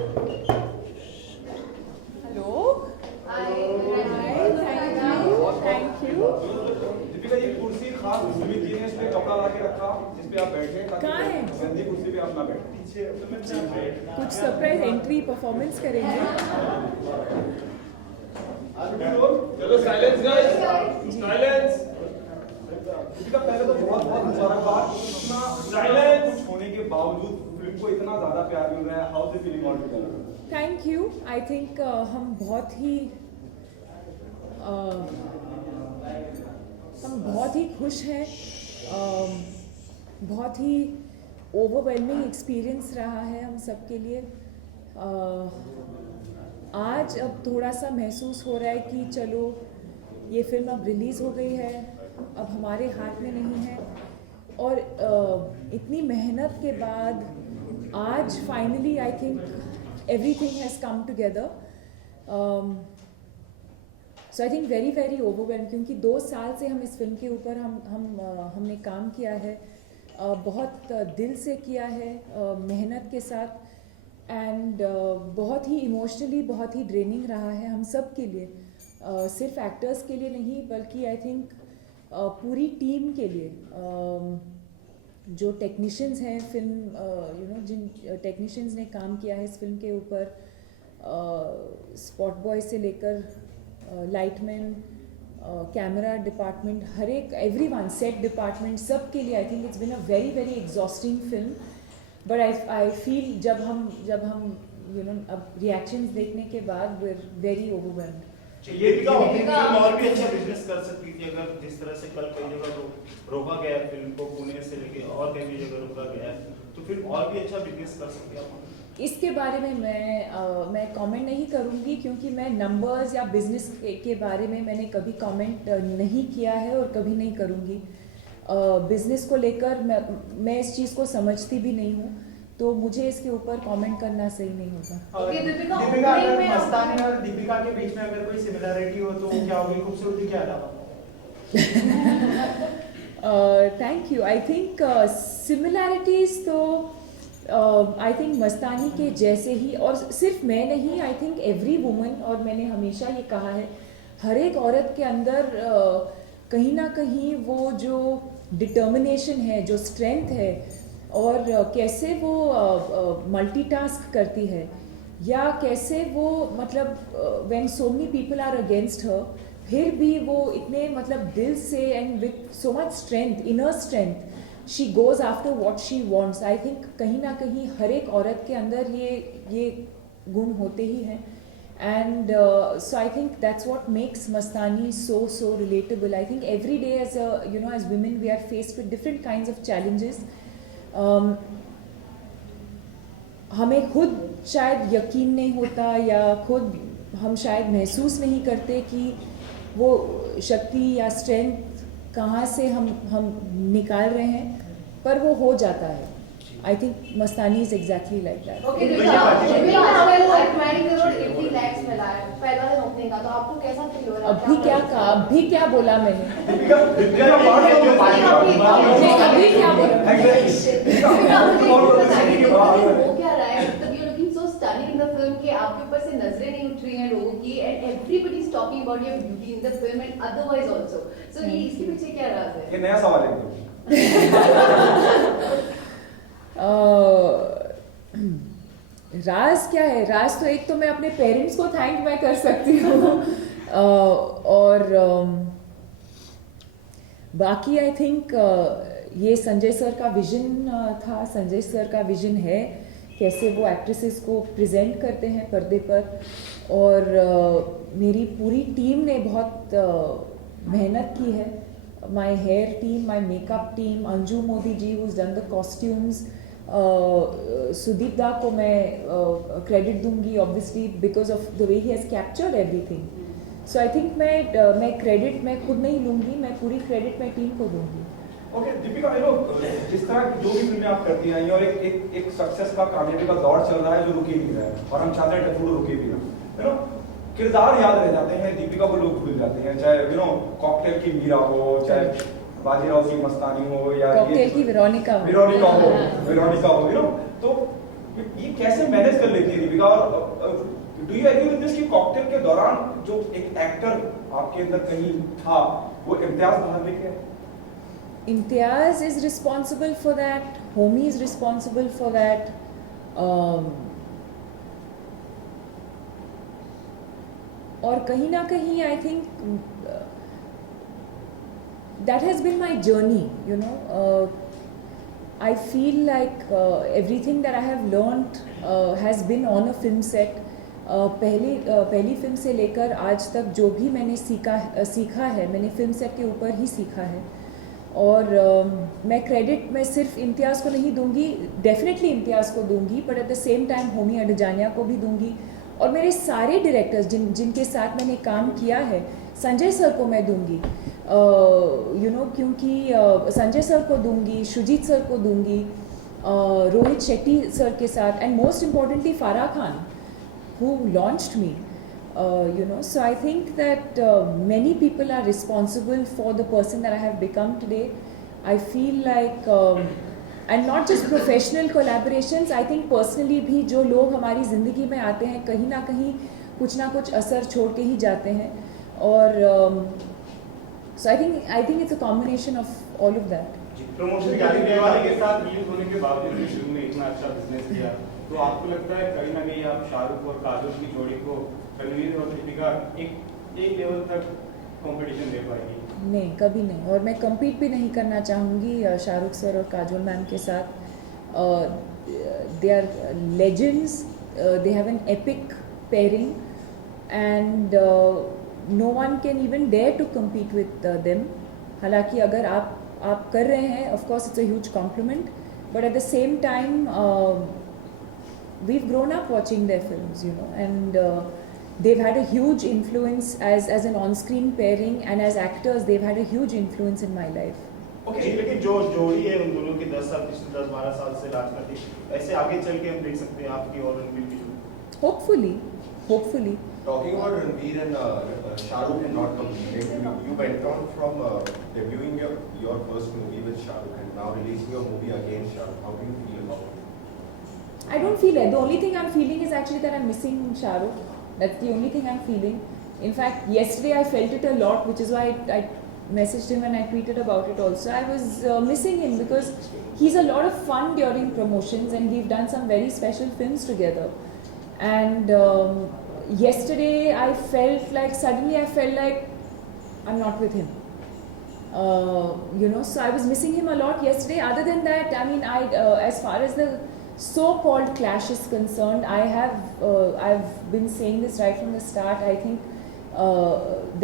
Hello. Thank you. Deepika, ये कुर्सी खास सुमित जी ने इस पे कपड़ा ला के रखा जिस पे आप बैठे ताकि कहाँ है? गंदी कुर्सी पे आप ना बैठे। कुछ सरप्राइज एंट्री परफॉर्मेंस करेंगे। चलो साइलेंस गाइस, साइलेंस। दीपिका, पहले तो बहुत बहुत मुबारकबाद। इतना साइलेंस होने के बावजूद फिल्म को इतना ज्यादा प्यार मिल रहा है। How is feeling all together? Thank you. I think हम बहुत ही खुश हैं। बहुत ही ओवरवेलमिंग एक्सपीरियंस रहा है हम सब के लिए। आज अब थोड़ा सा महसूस हो रहा है कि चलो ये फिल्म अब रिलीज़ हो गई है, अब हमारे हाथ में नहीं है। और इतनी मेहनत के बाद आज finally I think everything has come together. So I think very very overwhelm, क्योंकि 2 साल से हम इस फिल्म के ऊपर हमने काम किया है, बहुत दिल से किया है, मेहनत के साथ। एंड बहुत ही इमोशनली बहुत ही ड्रेनिंग रहा है हम सब के लिए, सिर्फ एक्टर्स के लिए नहीं बल्कि आई थिंक पूरी टीम के लिए। जो टेक्नीशियंस हैं फिल्म, जिन टेक्नीशियंस ने काम किया है इस फिल्म के ऊपर, स्पॉट बॉय से लेकर लाइटमैन, कैमरा डिपार्टमेंट, हर एक एवरीवन, सेट डिपार्टमेंट, सब के लिए I think it's been a very very exhausting film. But I feel जब हम अब रिएक्शंस देखने के बाद वी आर वेरी ओवरवेल्म्ड। ये भी फिल्म और भी अच्छा बिजनेस कर सकती थी अगर जिस तरह से कल कई जगह रोका गया फिल्म को, पुणे से लेके और कई जगह रोका गया है, तो फिल्म और भी अच्छा बिजनेस कर सकती है। इसके बारे में मैं कमेंट नहीं करूंगी, क्योंकि मैं नंबर्स या बिजनेस के बारे में मैंने कभी कमेंट नहीं किया है और कभी नहीं करूंगी। बिजनेस को लेकर मैं इस चीज़ को समझती भी नहीं हूँ, तो मुझे इसके ऊपर कमेंट करना सही नहीं होगा। दीपिका, अगर मस्तानी और दीपिका के बीच में अगर कोई सिमिलरिटी हो तो क्या होगी? खूबसूरती के अलावा। Thank you. I think similarities तो आई थिंक मस्तानी के जैसे ही, और सिर्फ मैं नहीं, आई थिंक एवरी वुमन, और मैंने हमेशा ये कहा है हर एक औरत के अंदर कहीं ना कहीं वो जो डिटर्मिनेशन है, जो स्ट्रेंथ है, और कैसे वो मल्टीटास्क करती है, या कैसे वो मतलब when so many people are against her, फिर भी वो इतने मतलब दिल से and with so much strength, inner strength, she goes after what she wants. I think कहीं ना कहीं हर एक औरत के अंदर ये गुण होते ही हैं। And so I think that's what makes Mastani so relatable. I think every day as women we are faced with different kinds of challenges. हमें खुद शायद यकीन नहीं होता, या खुद हम शायद महसूस नहीं करते कि वो शक्ति या स्ट्रेंथ कहाँ से हम निकाल रहे हैं, पर वो हो जाता है। I think Mastani is exactly like that. Okay, Deepika, आपको 20 करोड़ 80 lakhs मिला है पहला दिन ओपनिंग का, तो आपको कैसा फील हो रहा है? अभी क्या कहा? अभी क्या बोला मैंने? दीपिका का पार्ट है जो अभी क्या बोला? वो क्या रहा है? तब you looking so stunning in the film कि आपके ऊपर से नजरें नहीं उठ रही हैं लोगों की, and everybody is talking about your beauty in the film and otherwise also. So ये इसके पीछे क्या राज है? ये नया सवाल है। राज क्या है? राज तो एक तो मैं अपने पेरेंट्स को थैंक मैं कर सकती हूँ, और बाकी आई थिंक ये संजय सर का विजन था, संजय सर का विजन है कैसे वो एक्ट्रेसेस को प्रेजेंट करते हैं पर्दे पर, और मेरी पूरी टीम ने बहुत मेहनत की है। My hair team, my makeup team, Anju Modi ji who's done the costumes, Sudeep da को मैं क्रेडिट दूंगी obviously because of the way he has captured everything. So I think मैं क्रेडिट मैं खुद नहीं लूँगी, मैं पूरी क्रेडिट मैं टीम को दूंगी। ओके दीपिका, जिस तरह जो भी फिल्में आप करती आई और एक सक्सेस का कामयाबी का दौर चल रहा है जो रुके नहीं रहा है, और हम चाहते हैं टफूड रुके भी ना, किरदार याद रह जाते हैं, दीपिका को लोग भूल जाते हैं, चाहे कॉकटेल की मीरा हो, चाहे बाजीराव की मस्तानी हो, या कॉकटेल की वेरोनिका हो, तो ये कैसे मैनेज कर लेती है दीपिका? और do you agree with this कि कॉकटेल के दौरान जो एक एक्टर आपके अंदर कहीं था वो इम्तियाज बाहर लेके आया? Imtiaz is responsible for that. Homie is responsible for that. और कहीं ना कहीं I think that has been my journey. You know, I feel like everything that I have learned has been on a film set. पहली फिल्म से लेकर आज तक जो भी मैंने सीखा है मैंने फिल्म सेट के ऊपर ही सीखा है. और मैं क्रेडिट मैं सिर्फ इम्तियाज़ को नहीं दूंगी, डेफिनेटली इम्तियाज़ को दूंगी, but at the same time Homi अडजानिया को भी दूंगी. और मेरे सारे डायरेक्टर्स जिनके साथ मैंने काम किया है, संजय सर को मैं दूंगी, यू नो, क्योंकि संजय सर को दूंगी, शुजीत सर को दूंगी, रोहित शेट्टी सर के साथ, एंड मोस्ट इम्पॉर्टेंटली फारा Khan who launched me. You know, so I think that many people are responsible for the person that I have become today. I feel like, and not just professional collaborations, I think personally भी जो लोग हमारी ज़िंदगी में आते हैं कहीं ना कुछ असर छोड़ के ही जाते हैं. और so I think it's a combination of all of that. Promotion के साथ रिलीज होने के बावजूद भी फिल्म में इतना अच्छा बिजनेस किया, तो आपको लगता है कहीं ना कहीं आप शाहरुख और काजोल की जोड़ी को रणवीर और दीपिका एक लेवल तक कंपटीशन दे पाएगी? नहीं, कभी नहीं. और मैं compete भी नहीं करना चाहूँगी शाहरुख सर और काजोल मैम के साथ. They are legends. They have an epic pairing, and no one can even dare to compete with them. हालांकि अगर आप कर रहे हैं, of course it's a huge compliment, but at the same time we've grown up watching their films, you know, and they've had a huge influence as an on-screen pairing, and as actors they've had a huge influence in my life. Okay, लेकिन जो जोड़ी है उन दोनों की 10-12 साल से राज करती, ऐसे आगे चल के हम देख सकते हैं आपकी और रणवीर की जोड़ी? Hopefully. Talking about Ranveer and Shahrukh and not competing, you went on from debuting your first movie with Shahrukh and now releasing your movie against Shahrukh. How do you feel about it? I don't feel it. The only thing I'm feeling is actually that I'm missing Shahrukh. That's the only thing I'm feeling. In fact, yesterday I felt it a lot, which is why I messaged him and I tweeted about it also. I was missing him because he's a lot of fun during promotions and we've done some very special films together. And yesterday I felt like I'm not with him. You know, so I was missing him a lot yesterday. Other than that, I mean, as far as the so-called clash is concerned, I've been saying this right from the start. I think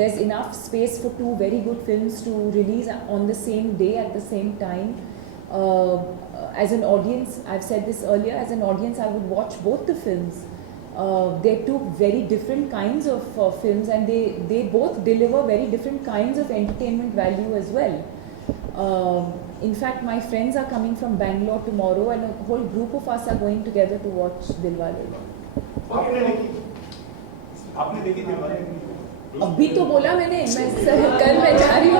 there's enough space for two very good films to release on the same day at the same time. As an audience, I've said this earlier, as an audience I would watch both the films. They're two very different kinds of films, and they both deliver very different kinds of entertainment value as well. In fact, my friends are coming from Bangalore tomorrow, and a whole group of us are going together to watch Dilwale. आपने देखी दिलवाले? अभी तो बोला मैंने, कल मैं जा रही हूँ.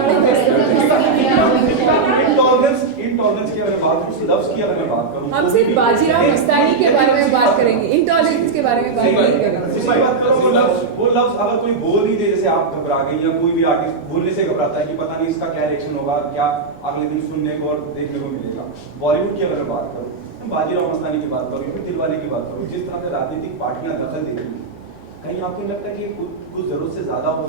इंटॉलरेंस की अगर बात करूँ, लव्स की अगर मैं बात करूँ, हम सिर्फ बाजीराव मस्तानी के बारे में बात करेंगे, इंटॉलरेंस के बारे में बात नहीं करेंगे. वो लफ्ज अगर कोई बोल ही दे, जैसे आप घबरा गई या कोई भी आर्टिस्ट बोलने से घबराता है कि पता नहीं इसका क्या रिएक्शन होगा, क्या अगले दिन सुनने को और देखने को मिलेगा. बॉलीवुड की अगर मैं बात करूँ, बाजीराव मस्तानी की बात करूँ, दिलवाले की बात करूँ, जिस तरह से राजनीतिक पार्टियां दखल दे रही है, कहीं आपको लगता है कि कुछ जरूरत से ज्यादा हो?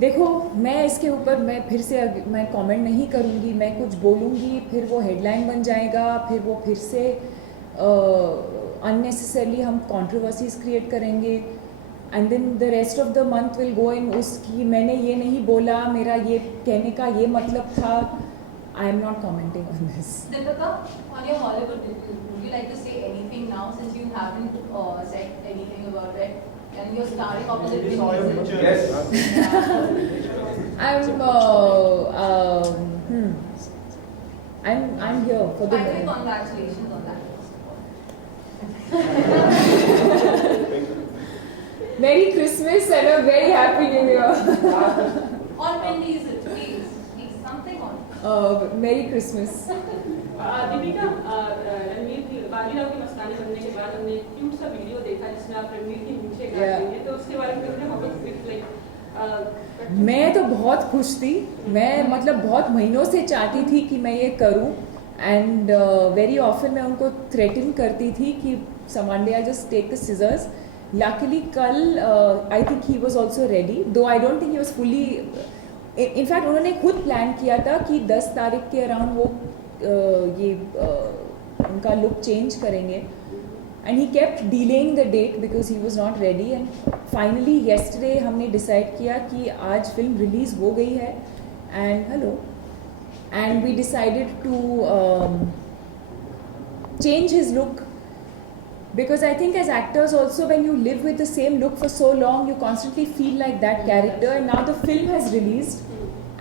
देखो, मैं इसके ऊपर फिर से मैं कमेंट नहीं करूँगी. मैं कुछ बोलूँगी फिर वो हेडलाइन बन जाएगा, फिर वो फिर से अननेसेसरली हम कंट्रोवर्सीज क्रिएट करेंगे, and then the rest of the month will go in उसकी मैंने ये नहीं बोला, मेरा ये कहने का ये मतलब था. I am not commenting on this. Deepika, on your Hollywood debut, would you like to say anything now since you haven't said anything about it? And you're starring opposite Vin Diesel. Yes. I'm here for the By the way, moment. congratulations on that. Merry Christmas and a very happy New Year. On Vin Diesel, please something on. Merry Christmas. Deepika, रणवीर बाजीराव की मस्तानी बनने के बाद हमने एक क्यूट सा वीडियो देखा जिसमें आप रणवीर की नीचे गा रही हैं, तो उसके बारे में कितने मोहब्बत मैं तो बहुत खुश थी. मैं मतलब बहुत महीनों से चाहती थी कि मैं ये करूं, एंड वेरी ऑफन मैं उनको थ्रेटन करती थी कि Samandia just take the scissors. Luckily कल I think he was also ready, though I don't think he was fully. In fact उन्होंने खुद प्लान किया था कि 10 तारीख के अराउंड वो उनका लुक चेंज करेंगे, and he kept delaying the date because he was not ready, and finally yesterday हमने decide किया कि आज फिल्म रिलीज हो गई है, and we decided to change his look, because I think as actors also, when you live with the same look for so long, you constantly feel like that character, and now the film has released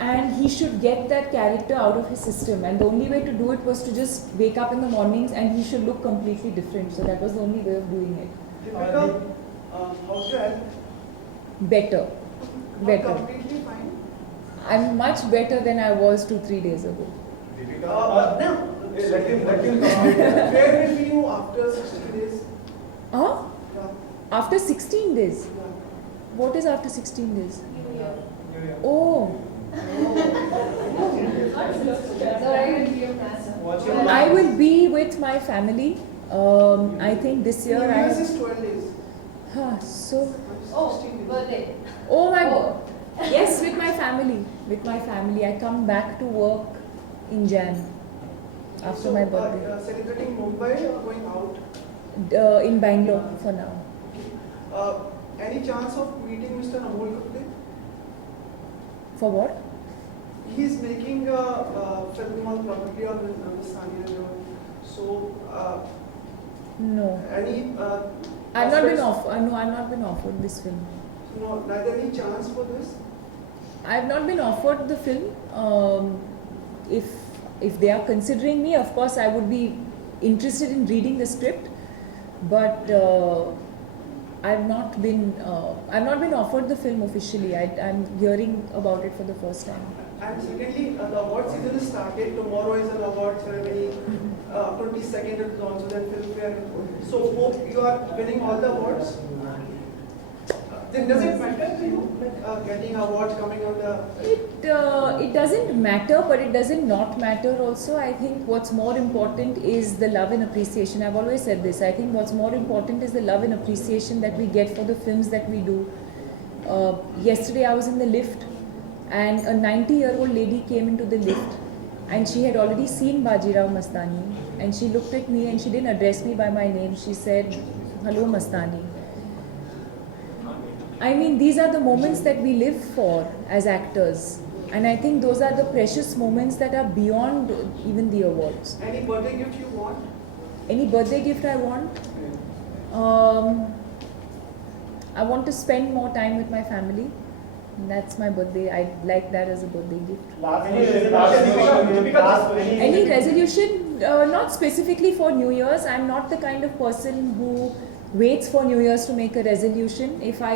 and he should get that character out of his system, and the only way to do it was to just wake up in the mornings and he should look completely different. So that was the only way of doing it. How's your health? Better. Not completely fine. I'm much better than I was 2-3 days ago. Let him complete. Where will be you after 16 days? Huh? Yeah. After 16 days? Yeah. What is after 16 days? New Year. Oh, What's your I will be with my family. I think this year New I. Year's is 12 days. So. Oh, 16 days. birthday. Oh my God. Yes, with my family. With my family. I come back to work in Jan after my birthday. Celebrating Mumbai or going out? In Bangalore for now. Any chance of meeting Mr. Amol Gupte? For what? He is making a film on probably on Mastani. So, No. any? I've not been offered. No, I've not been offered this film. No, neither any chance for this. I've not been offered the film. If they are considering me, of course I would be interested in reading the script, but I've not been offered the film officially. I'm hearing about it for the first time. And secondly, the award season is started. Tomorrow is an award ceremony. 22nd is also then Filmfare. So hope you are winning all the awards. Then does it matter to you, like getting awards coming on the? It doesn't matter, but it doesn't not matter also. I think what's more important is the love and appreciation. I've always said this. I think what's more important is the love and appreciation that we get for the films that we do. Yesterday I was in the lift, and a 90-year-old lady came into the lift, and she had already seen Bajirao Mastani, and she looked at me and she didn't address me by my name. She said, "Hello, Mastani." I mean, these are the moments that we live for as actors, and I think those are the precious moments that are beyond even the awards. Any birthday gift you want? Any birthday gift I want? I want to spend more time with my family. That's my birthday. I like that as a birthday gift. Any resolution? Not specifically for New Year's. I'm not the kind of person who waits for New Year's to make a resolution. If I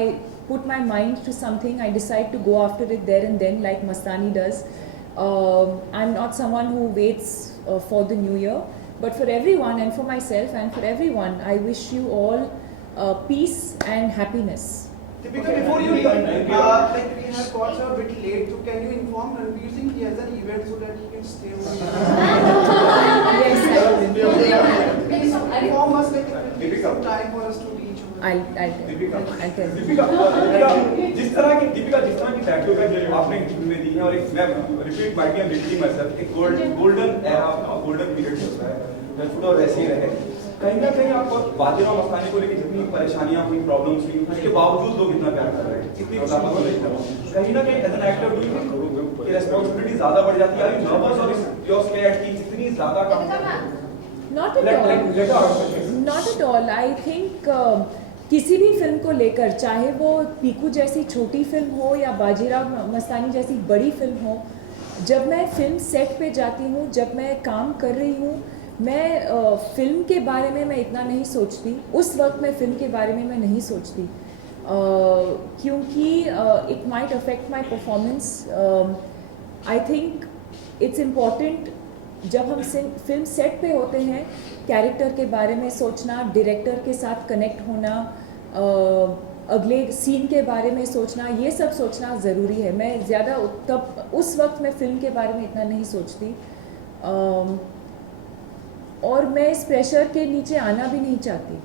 put my mind to something, I decide to go after it there and then, like Mastani does. I'm not someone who waits for the New Year. But for everyone, and for myself and for everyone, I wish you all peace and happiness. Deepika, before you leave, like we have got a bit late, so can you inform Ranveer Singh he has an event so that he can stay over Yes, I will. Inform us, like it will take some time for us to reach over. I'll tell you. I'll tell you. जिस तरह की back to back आपने इंटरव्यू में दी है, और एक मैं repeat might be repeating my self, एक गोल्डन एरा, गोल्डन पीरियड होता है जब और ऐसे ही रहे. कहीं ना कहीं आपको बाजीराव मस्तानी को लेकर जितनी परेशानियां हुई, प्रॉब्लम्स हुई, उसके बावजूद लोग इतना प्यार कर रहे हैं, इतनी कहीं ना कहीं as an actor do you think कि रिस्पांसिबिलिटी ज्यादा बढ़ जाती है? आर यू नर्वस और योर स्कैर्ड की जितनी ज्यादा काम? Not at all. Not at all. I think किसी भी फिल्म को लेकर, चाहे वो पीकू जैसी छोटी फिल्म हो या बाजीराव मस्तानी जैसी बड़ी फिल्म हो, जब मैं फिल्म सेट पे जाती हूँ, जब मैं काम कर रही हूँ, मैं फिल्म के बारे में मैं इतना नहीं सोचती. उस वक्त मैं फिल्म के बारे में मैं नहीं सोचती, क्योंकि it might affect my performance. I think it's important जब हम फिल्म सेट पे होते हैं, कैरेक्टर के बारे में सोचना, डायरेक्टर के साथ कनेक्ट होना, अगले सीन के बारे में सोचना, ये सब सोचना ज़रूरी है. मैं ज़्यादा तब उस वक्त मैं फिल्म के बारे में इतना नहीं सोचती, और मैं इस प्रेशर के नीचे आना भी नहीं चाहती,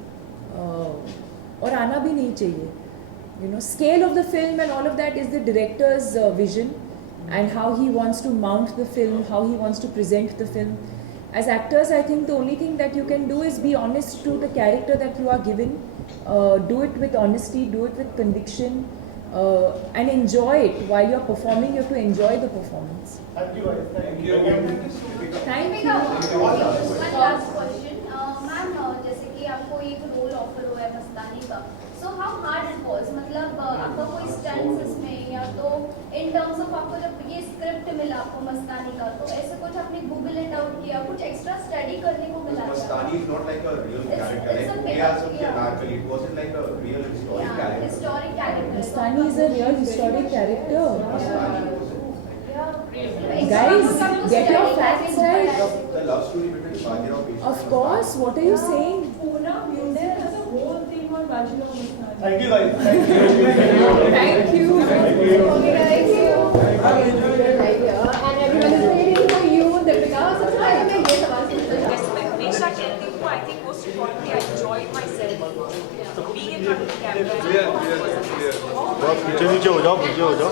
और आना भी नहीं चाहिए. You know, scale of the film and all of that is the director's vision and how he wants to mount the film, how he wants to present the film. As actors, I think the only thing that you can do is be honest to the character that you are given, do it with honesty, do it with conviction, and enjoy it. While you are performing, you have to enjoy the performance. Thank you. Thank you. One last question. Ma'am, जैसे कि आपको एक role offer हुआ है मस्तानी का, so how hard it was? मतलब आपका कोई स्टंट्स इसमें, या तो in terms of आपको जब ये स्क्रिप्ट मिला आपको मस्तानी का, तो ऐसे कुछ आपने गूगल इट आउट किया, कुछ एक्स्ट्रा स्टडी करने को मिला? Mastani is not like a real character. It's a Like bit we are of- some yeah. Narkali. It wasn't like a real historic Yeah, character. historic character. Mastani is a real historic character. Mastani was Guys, get your facts right. the love story between Bajirao and Peshwa. Of course, what are you saying? Pune Music has a whole thing on Bajirao Mastani. Thank you guys. Thank you. Thank you. Okay, guys. And everyone is waiting for you, Deepika. सबसे पहले मैं ये सवाल पूछना चाहती जैसे मैं हमेशा कहती हूँ, I think most importantly, I enjoyed myself. Being in front of the camera. बहुत पीछे नीचे हो जाओ, पीछे हो जाओ.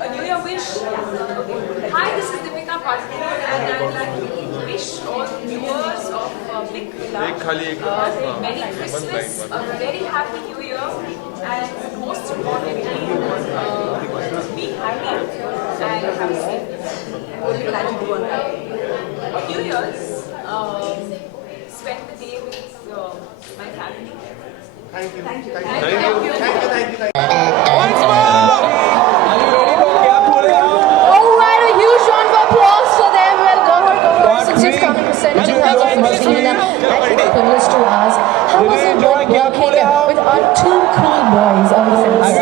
A New Year wish. Hi, this is Deepika Patil, and I'd like to wish all viewers of Big Villa Merry Christmas, a very Happy New Year, and most importantly, be happy and have a safe. What do you like to do on that? On New Year's, spend the day with my family. Thank you. Thank you.